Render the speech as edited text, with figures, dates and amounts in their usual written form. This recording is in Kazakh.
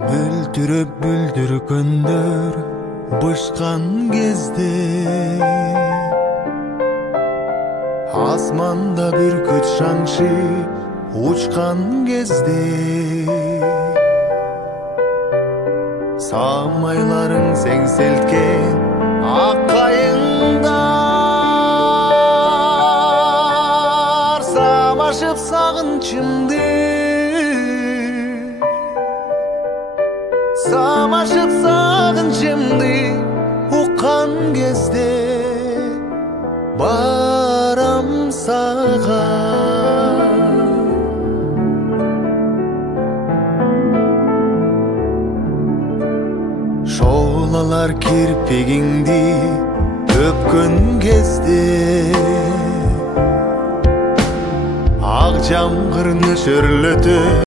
Бүлдүрүп бүлдүр күндөр бышкан кезде, асманда бүркүт шаңшы учкан кезде, самайларың сеңселткен ак кайыңдар самашып сагынчымды, самашып сагынчымды уккан кезде барам сага. Шоолалар кирпигиңди өпкөн кезде, ак жамгыр нөшөрлөтөт